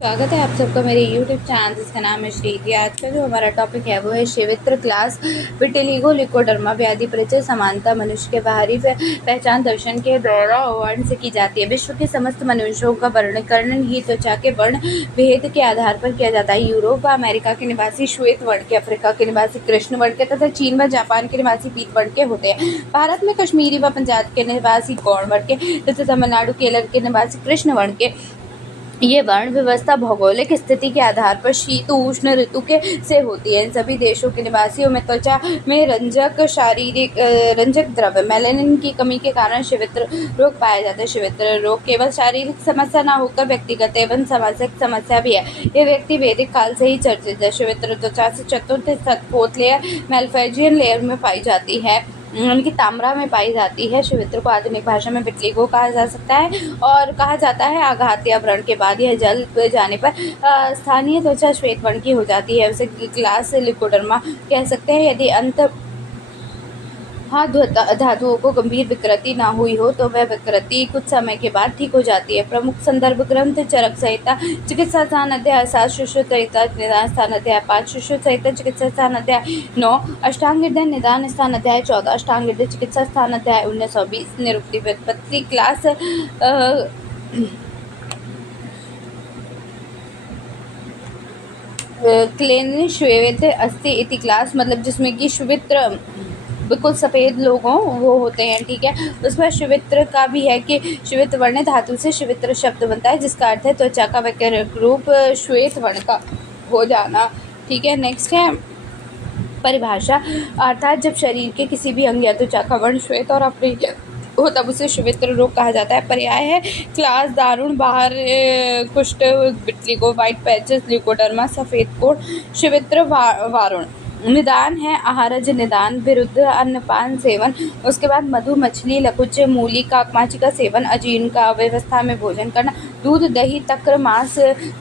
स्वागत है आप सबका मेरे YouTube चैनल जिसका नाम है श्रीति। आज का जो हमारा टॉपिक है वो है शिवित्र क्लास विटिलिगो लिकोडर्मा व्याधि परिचय समानता मनुष्य के बाहरी पहचान दर्शन के द्वारा वर्ण से की जाती है। विश्व के समस्त मनुष्यों का वर्णकरण ही त्वचा के वर्ण भेद के आधार पर किया जाता है। यूरोप व अमेरिका के निवासी श्वेत वर्ण के, अफ्रीका के निवासी कृष्ण वर्ण के तथा चीन व जापान के निवासी पीत वर्ण के होते हैं। भारत में कश्मीरी व पंजाब के निवासी गौड़ वर्ण के तथा तमिलनाडु केरल के निवासी कृष्ण वर्ण के। ये वर्ण व्यवस्था भौगोलिक स्थिति के आधार पर शीत उष्ण ऋतु के से होती है। इन सभी देशों के निवासियों में त्वचा में रंजक द्रव्य मेलानिन की कमी के कारण शिवित्र रोग पाया जाता है। शिवित्र रोग केवल शारीरिक समस्या न होकर व्यक्तिगत एवं सामाजिक समस्या भी है। यह व्यक्ति वैदिक काल से ही चर्चित है। शिवित्र त्वचा से चतुर्थ फोर्थ लेयर मेलफेजियन लेयर में पाई जाती है, उनकी ताम्रा में पाई जाती है। शिवित्र को आधुनिक भाषा में विटिलिगो कहा जा सकता है और कहा जाता है आघात या व्रण के बाद यह जल जाने पर स्थानीय त्वचा श्वेत वर्ण की हो जाती है। उसे क्लास लिकोडर्मा कह सकते हैं। यदि अंत धातुओं को गंभीर विकृति ना हुई हो तो वह विकृति कुछ समय के बाद ठीक हो जाती है। प्रमुख संदर्भ ग्रंथ चरक संहिता चिकित्सा स्थान अध्याय 7, सुश्रुत संहिता निदान स्थान अध्याय 5, सुश्रुत संहिता चिकित्सा स्थान अध्याय 9, अष्टांग हृदय निदान स्थान अध्याय 14, अष्टांग हृदय चिकित्सा स्थान अध्याय 19 और 20, निरुक्ति व्युत्पत्ति क्लास क्लेन श्वेत अस्ति इति क्लास, मतलब जिसमें कि श्वेत्र बिल्कुल सफ़ेद लोग हों वो होते हैं, ठीक है। उसमें शिवित्र का भी है कि श्वेत वर्ण धातु से शिवित्र शब्द बनता है जिसका अर्थ है त्वचा का वैकल्पिक रूप श्वेत वर्ण का हो जाना, ठीक है। नेक्स्ट है परिभाषा, अर्थात जब शरीर के किसी भी अंग या त्वचा का वर्ण श्वेत और अफ्रीका हो तब उसे शिवित्र रोग कहा जाता है। पर्याय है क्लास दारुण बाहर कुष्ठ विटिलिगो, व्हाइट पैचेस लिकोडर्मा, सफ़ेद कोढ़ शिवित्र वारुण। निदान है आहारज निदान, विरुद्ध अन्नपान सेवन, उसके बाद मधु मछली लकुच मूली काकमाची का सेवन, अजीर्ण का अव्यवस्था में भोजन करना, दूध दही तक्र मांस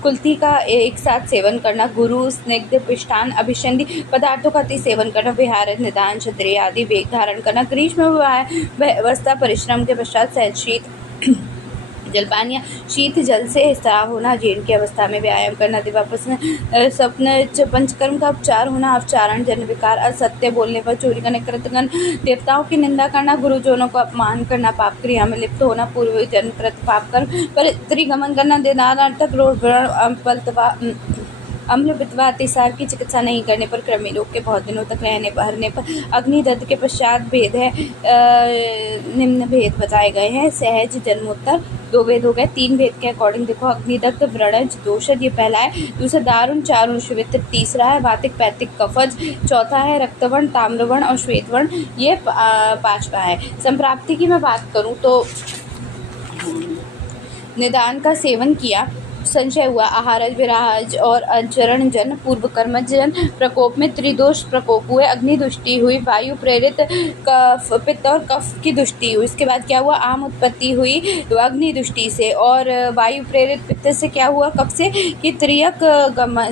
कुल्थी का एक साथ सेवन करना, गुरु स्निग्ध पिष्टान अभिसंधि पदार्थों का अति सेवन करना, विहार निदान क्षत्रिय आदि वेग धारण करना, ग्रीष्म अवस्था परिश्रम के पश्चात सहज शीत जलपान या शीत जल से स्राव होना, जीर्ण की अवस्था में व्यायाम करना, दिवापसन स्वप्न पंचकर्म का उपचार होना, अपचारण जन विकार, असत्य बोलने पर चोरी करना, कृतघ्न देवताओं की निंदा करना, गुरुजनों को अपमान करना, पाप क्रिया में लिप्त होना, पूर्व जन्म कृत पाप कर्म पर त्रिगमन करना, देनार्थक रोग अम्ल पित्वा अतिसार की चिकित्सा नहीं करने पर, कृमि रोग के बहुत दिनों तक रहने पर, हरने पर, अग्निदत्त के पश्चात भेद है। निम्न भेद बताए गए हैं। सहज जन्मोत्तर 2 भेद हो गए। 3 भेद के अकॉर्डिंग देखो, अग्निदत्त व्रणज दोषज ये पहला है, दूसरा दारुण चारुण शिवित्र तीसरा है, वातिक पैतिक कफज चौथा है, रक्तवर्ण ताम्रवर्ण और श्वेतवर्ण ये 5वां है। संप्राप्ति की मैं बात करूँ तो निदान का सेवन किया, संशय हुआ, आहारज विराज और आचरण जन पूर्व कर्मजन प्रकोप में त्रिदोष प्रकोप हुए, अग्नि दुष्टि हुई, वायु प्रेरित कफ पित्त और कफ की दुष्टि हुई। इसके बाद क्या हुआ, आम उत्पत्ति हुई अग्नि दुष्टि से, और वायु प्रेरित पित्त से क्या हुआ, कफ से कि त्रियक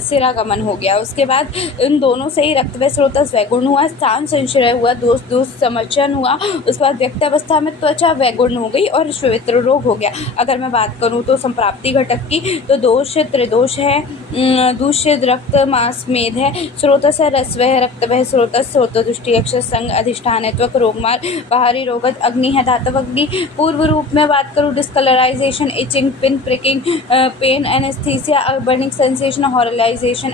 सिरागमन हो गया। उसके बाद इन दोनों से ही रक्त व स्रोतस वैगुण हुआ, स्थान संशय हुआ, दोष समर्चन हुआ। उसके बाद व्यक्त अवस्था में त्वचा वैगुण हो गई और श्वेत्र रोग हो गया। अगर मैं बात करूँ तो संप्राप्ति घटक की तो दोष त्रिदोष है, दूष्य रक्त मास मेद है, स्रोतस है रस्व है, रक्त वह स्रोतस स्रोत दृष्टि अक्षर संग अधिष्ठान है, त्वक रोगमार बाहरी रोगत, अग्नि है धातव अग्नि। पूर्व रूप में बात करूँ discolourisation, itching, pin pricking, pain, anaesthesia, burning sensation, हॉरलाइजेशन,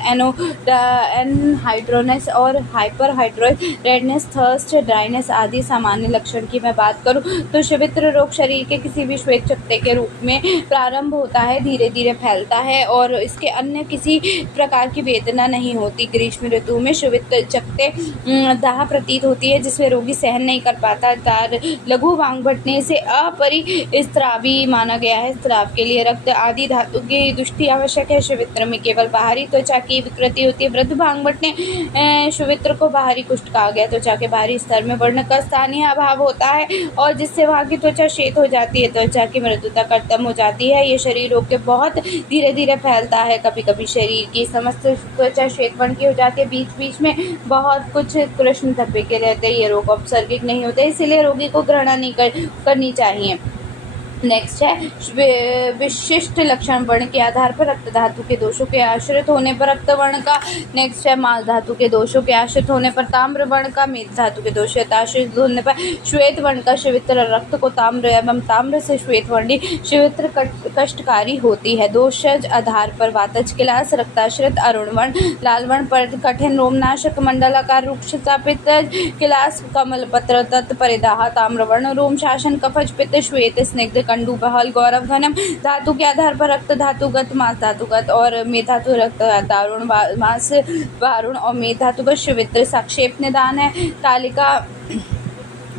एनहाइड्रोनेस और hyperhidrosis, redness, thirst, dryness आदि सामान्य लक्षण की मैं बात करूँ तो शिवित्र रोग शरीर के किसी भी श्वेत चकत्ते के रूप में प्रारंभ होता है, धीरे धीरे फैलता है और इसके अन्य किसी प्रकार की वेदना नहीं होती। ग्रीष्म ऋतु में श्वेत चकत्ते दाह प्रतीत होती है जिसमें रोगी सहन नहीं कर पाता। लघु वांग भटने से अपरिस्रावी माना गया है। स्राव के लिए रक्त आदि धातु की दुष्टि आवश्यक है। शिवित्र में केवल बाहरी त्वचा की विकृति होती है। वृद्ध भांग भटने शिवित्र को बाहरी कुष्ठ कहा गया। त्वचा के बाहरी स्तर में वर्ण का स्थानीय अभाव होता है और जिससे वहाँ की त्वचा श्वेत हो जाती है, त्वचा की मृदुता कम हो जाती है। ये शरीर रोग के बहुत धीरे धीरे फैलता है। कभी कभी शरीर की समस्त त्वचा श्वेत वर्ण की हो जाती है, बीच बीच में बहुत कुछ कृष्ण धब्बे के रहते हैं। ये रोग औपसर्गिक नहीं होते, इसलिए रोगी को घृणा नहीं करनी चाहिए। नेक्स्ट है विशिष्ट लक्षण वर्ण के आधार पर रक्त धातु के दोषों के आश्रित होने पर रक्त वर्ण का। नेक्स्ट है मांस धातु के दोषों के आश्रित होने पर ताम्र वर्ण का। मेद धातु के दोष आश्रित होने पर श्वेत वर्ण का। शिवित्र रक्त को ताम्र एवं ताम्र से श्वेत वर्णी शिवित्र कष्टकारी होती है। दोषज आधार पर वातज क्लास रक्ताश्रित अरुण वर्ण। लाल वर्ण पर कठिन रोमनाशक मंडलाकार रूक्ष पित्त क्लास कमल पत्र दत्त परिदाह। ताम्र वर्ण रोम शासन कफज पित्त श्वेत स्निग्ध कंडू बहल गौरव घनम। धातु के आधार पर रक्त धातुगत मांस धातुगत और मेध धातु रक्त दारुण मांस वारुण और मेध धातुगत शिवित्र। संक्षेप निदान है तालिका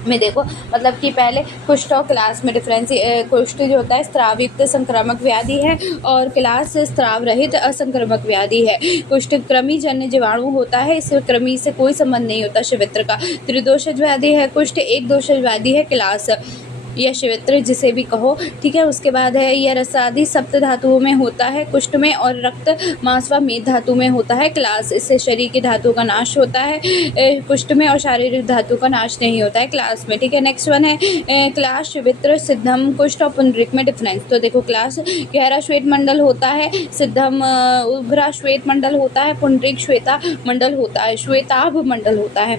में देखो, मतलब कि पहले कुष्ठ और क्लास में डिफरेंस। कुष्ठ जो होता है स्त्रावयुक्त संक्रामक व्याधि है और क्लास स्त्राव रहित असंक्रामक व्याधि है। कुष्ठ कृमि जन्य जीवाणु होता है, इस कृमि से कोई संबंध नहीं होता शिवित्र का। त्रिदोषज व्याधि है कुष्ठ, एक दोषज व्याधि है क्लास या शिवित्र जिसे भी कहो, ठीक है। उसके बाद है यह रसादि सप्त धातुओं में होता है कुष्ठ में, और रक्त मांस व मेद धातु में होता है क्लास। इससे शरीर की धातुओं का नाश होता है कुष्ठ में, और शारीरिक धातु का नाश नहीं होता है क्लास में, ठीक है। नेक्स्ट वन है क्लास शिवित्र सिद्धम कुष्ठ और पुंडरीक में डिफरेंस। तो देखो, क्लास गहरा श्वेत मंडल होता है, सिद्धम उभरा श्वेत मंडल होता है, पुंडरीक श्वेता मंडल होता है, श्वेताभ मंडल होता है।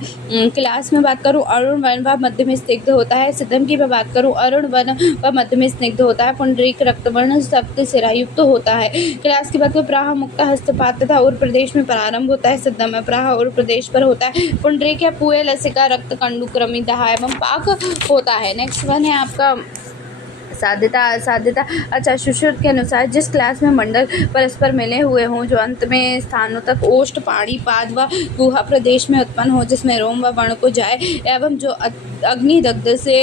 क्लास में बात करूँ अरुण वर्ण व मध्य में स्निग्ध होता है। सिद्धम की बात करूँ अरुण वर्ण व मध्य में स्निग्ध होता है। पुंडरीक रक्तवर्ण सप्त सिरायुक्त होता है। क्लास की बात करूँ प्राह मुक्त हस्तपात तथा उर प्रदेश में प्रारंभ होता है। सिद्धम में प्राह उर प्रदेश पर होता है। पुंडरीक या पूय लसिका रक्त कंडु क्रमी दहा एवं पाक होता है। नेक्स्ट वन है आपका साध्यता असाध्यता। अच्छा, सुश्रुत के अनुसार जिस क्लास में मंडल परस्पर मिले हुए हों जो अंत में स्थानों तक ओष्ठ पाणी पाद व गुहा प्रदेश में उत्पन्न हो, जिसमें रोम व वर्ण को जाए, एवं जो अग्निदग्ध से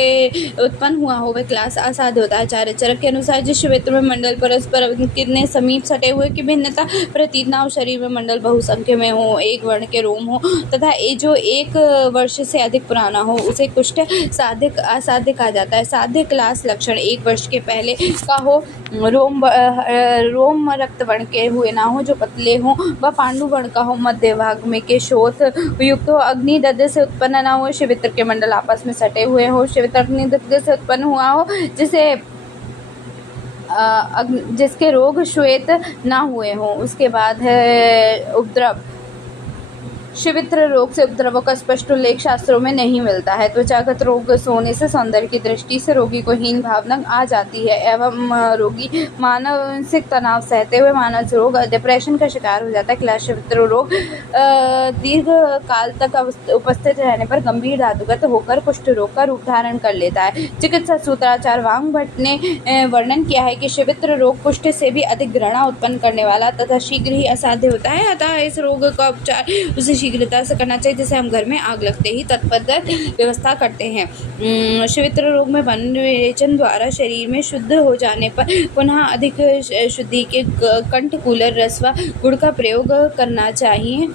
उत्पन्न हुआ हो वह क्लास असाध्य होता है। चार्य चरक के अनुसार जिस क्षेत्र में मंडल परस्पर कितने समीप सटे हुए की भिन्नता प्रतीत न हो, शरीर में मंडल बहुसंख्य में हो, एक वर्ण के रोम हो तथा जो एक वर्ष से अधिक पुराना हो, उसे कुष्ठ साध्य असाध्य कहा जाता है। साध्य क्लास लक्षण एक वर्ष के पहले का हो, रोम रक्त वर्ण के हुए ना हो, जो पतले हो, व पांडु वर्ण का हो, मध्य भाग में के शोथ युक्त हो, अग्निदग्ध से उत्पन्न ना हो, शिवित्र के मंडल आपस में सटे हुए हो, शिवित्र अग्निदग्ध से उत्पन्न हुआ हो, जिसके रोग श्वेत ना हुए हों। उसके बाद है उपद्रव। शिवित्र रोग से उपद्रवों का स्पष्ट उल्लेख शास्त्रों में नहीं मिलता है। त्वचागत रोग सोने से सौंदर्य की दृष्टि से रोगी को हीन भावना आ जाती है एवं रोगी मानसिक तनाव सहते हुए मानस रोग डिप्रेशन का शिकार हो जाता है। क्लास शिवित्र रोग दीर्घ काल तक उपस्थित रहने पर गंभीर धातुगत होकर कुष्ठ रोग का रूप धारण कर लेता है। चिकित्सा सूत्राचार वांग भट्ट ने वर्णन किया है कि शिवित्र रोग कुष्ठ से भी अधिक घृणा उत्पन्न करने वाला तथा शीघ्र ही असाध्य होता है, अतः इस रोग का उपचार उसे शीघ्रता से करना चाहिए, जैसे हम घर में आग लगते ही तत्परता व्यवस्था करते हैं। शिवित्र रोग में वन विरेचन द्वारा शरीर में शुद्ध हो जाने पर पुनः अधिक शुद्धि के कंठकूलर रस व गुड़ का प्रयोग करना चाहिए।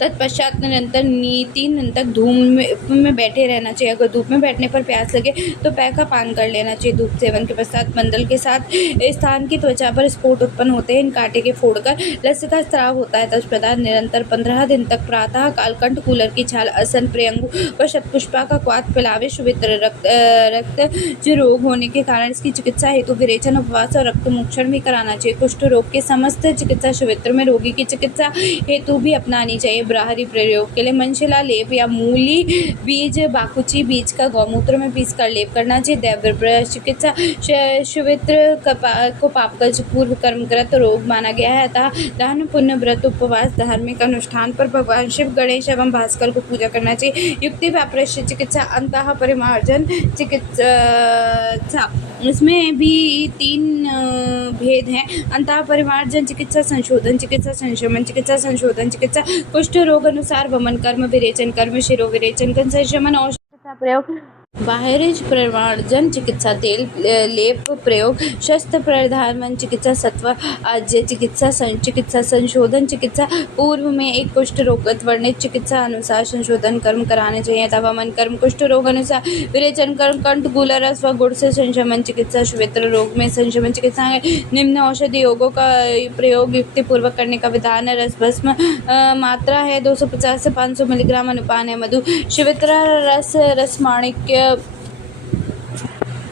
तत्पश्चात निरंतर 3 दिन तक धूप में बैठे रहना चाहिए। अगर धूप में बैठने पर प्यास लगे तो पेय का पान कर लेना चाहिए। धूप सेवन के पश्चात मंडल के साथ स्थान की त्वचा पर स्फोट उत्पन्न होते हैं, इन कांटे के फोड़कर लस्य का स्राव होता है। तत्पश्चात निरंतर 15 दिन तक प्रातः काल कंठ कूलर की छाल असन प्रियंगु व शतपुष्पा का क्वाथ पिलावे। शिवित्र रक्त जो रोग होने के कारण इसकी चिकित्सा हेतु विरेचन उपवास और रक्त मोक्षण भी कराना चाहिए। कुष्ठ रोग के समस्त चिकित्सा शिवित्र में रोगी की चिकित्सा हेतु भी अपनानी चाहिए। बाहरी प्रयोग के लिए मनशिला लेप या मूली बीज बाकुची बीज का गौमूत्र में पीस कर लेप करना चाहिए। दैव्य चिकित्सा शिवित्र को पापकज पूर्व कर्मकृत रोग माना गया है, अतः दान पुण्य व्रत उपवास धार्मिक अनुष्ठान पर भगवान शिव गणेश एवं भास्कर को पूजा करना चाहिए। युक्ति व्याप्रश्य चिकित्सा अंतः परिमार्जन चिकित्सा, इसमें भी 3 भेद हैं। अंतः परिमार्जन चिकित्सा, संशोधन चिकित्सा, संशमन चिकित्सा। संशोधन चिकित्सा कुष्ठ रोग अनुसार वमन कर्म, विरेचन कर्म, शिरो विरेचन कर्म, संशमन औषधि का प्रयोग, बाहरिज परिमार्जन चिकित्सा, तेल लेप प्रयोग, शस्त्र प्रधान चिकित्सा, सत्व आज्य चिकित्सा, चिकित्सा संशोधन चिकित्सा। पूर्व में एक कुष्ठ रोगत वर्णित चिकित्सा अनुसार संशोधन कर्म कराने चाहिए अथवा मन कर्म। कुष्ठ रोग अनुसार विरेचन कर्म, कंठ गूलर रस व गुड़ से संशमन चिकित्सा। शिवित्र रोग में संशमन चिकित्सा है। निम्न औषधि योगों का प्रयोग युक्ति पूर्वक करने का विधान है। रस भस्म मात्रा है 250 से 500 मिलीग्राम अनुपान है। मधु शिवित्र रस माणिक्य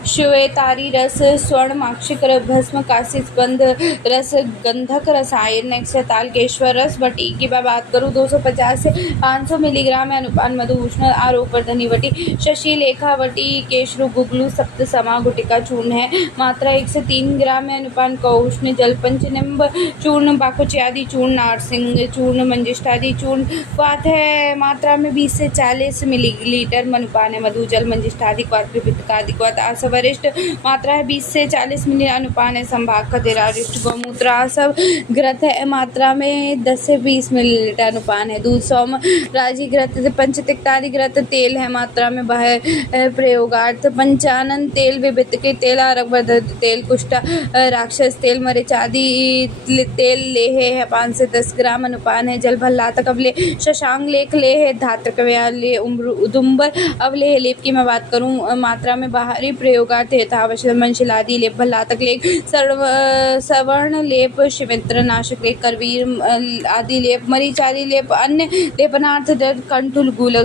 श्वेतारी रस, स्वर्ण माक्षिक भस्म, काशीस्पंद रस, गंधक रसायन। नेक्स्ट है तालकेश्वर रस। वटी की मैं बात करूँ 250 से 500 मिलीग्राम है अनुपान मधु उष्ण आरोपवर्धनी वटी। शशि लेखा वटी केशरु गुगलू सप्त समा गुटिका चूर्ण है, मात्रा 1 से 3 ग्राम है अनुपान कौष्ण जल। पंचनिम्ब चूर्ण, बाकुच्यादि चूर्ण, नारसिंह चूर्ण, मंजिष्ठादि चूर्ण। बात है मात्रा में 20 से 40 मिलीलीटर अनुपान है मधु जल। मंजिष्ठादिक वात, पिपित्तकादिक वात, आसव वरिष्ठ मात्रा है 20 से 40 मिली अनुपान है संभाग खदेरारिष्ट। गौमूत्र आसव घृत है मात्रा में 10 से 20 मिलीलीटर अनुपान है दूध। सौम राजी घृत, पंचतिक्तादि घृत तेल है मात्रा में बाह्य प्रयोगार्थ। पंचानन तेल, विभित के तेल, आरकवर्धक तेल, कुष्ठा राक्षस तेल, मरीच आदि तेल लेह है 5 से 10 ग्राम अनुपान है जल। भल्लातक अवलेह, शशांक लेख लेह है, धात्रक व्यालेह, उदुम्बर अवलेह लेप की मैं बात करूँ मात्रा में बाहरी प्रयोगार्थ यथावश्यक। मंशिलादि लेप, भल्लातक लेप, सवर्ण लेप, शिवित्र नाशक लेप, करवीर आदि लेप, मरीच आदि लेप, अन्य लेपनार्थ कंठुल गुल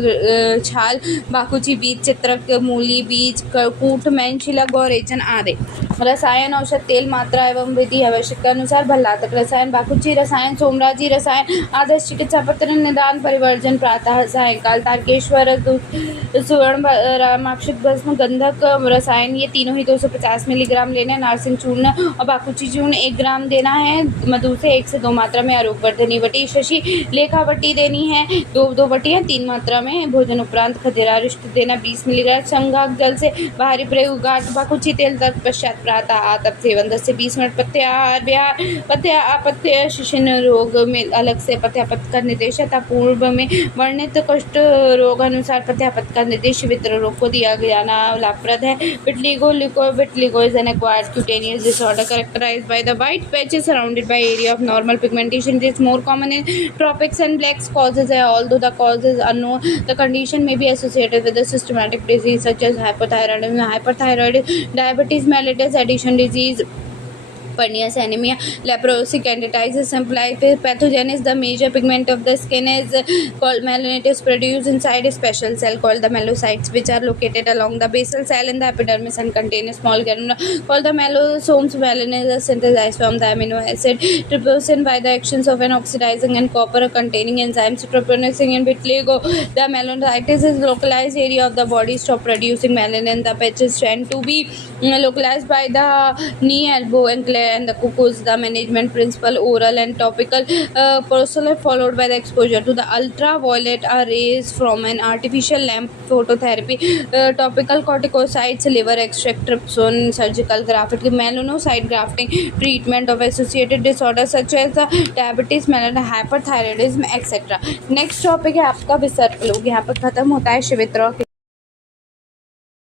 छाल, बाकुची बीज, चित्रक मूली बीज, कूट मैनशिला गौरेचन आदि। रसायन औषध तेल मात्रा एवं विधि आवश्यकता अनुसार। भल्लातक रसायन, बाकुची रसायन, सोमराजी रसायन, आदर्श चिकित्सा पत्र, निदान परिवर्जन प्रातः सायंकाल। तारकेश्वर सुवर्ण माक्षिक भस्म, गंधक रसायन, ये तीनों ही 250 मिलीग्राम लेना है। नारसिंह चूर्ण और बाकुची चूर्ण 1 ग्राम देना है मधु से 1 से 2 मात्रा में आरोपवर्धनी वटी। शशि लेखा वटी देनी है 2 वटियाँ 3 मात्रा में। भोजन उपरांत खदेरारिष्ट देना 20 मिलीग्राम संघाक जल से। बाहरी प्रयोगार्थ बाकुची तेल तत्पश्चात प्रातः आतप सेवन 10 से 20 मिनट। पथ्य आहार विहार, पथ्य अपथ्य शिशिन रोग में अलग से पथ्यापथ का निर्देश था। पूर्व में वर्णित कुष्ठ रोग अनुसार पथ्यापथ का निर्देश वित्र रोग को दिया गया लाभप्रद है। Vitiligo is an acquired cutaneous disorder characterized by the white patches surrounded by area of normal pigmentation. It is more common in tropics and blacks. Causes है, although the cause is unknown, the condition may be associated with a systematic disease such as hyperthyroidism, diabetes mellitus, addiction disease, Pernicious anemia, leprosy, candidiasis, syphilitis. Pathogen is the major pigment of the skin is called melanitis, produced inside a special cell called the melanocytes, which are located along the basal cell in the epidermis and contain a small granule called the melosomes. Melanin is synthesized from the amino acid trypsin by the actions of an oxidizing and copper-containing enzymes trypsin in vitiligo. The melanocytes is localized area of the body stop producing melanin. The patches tend to be localized by the knee, elbow, ankle, and the cuckoos. The management principle: oral and topical procedure followed by the exposure to the ultraviolet rays from an artificial lamp. Phototherapy, topical corticosteroids, liver extract, trypsin, surgical grafting, melanocyte grafting, treatment of associated disorders such as diabetes, mellitus, hyperthyroidism, etc. Next topic है आपका विसर्ग लोग। यहाँ पर खत्म होता है शिवित्र।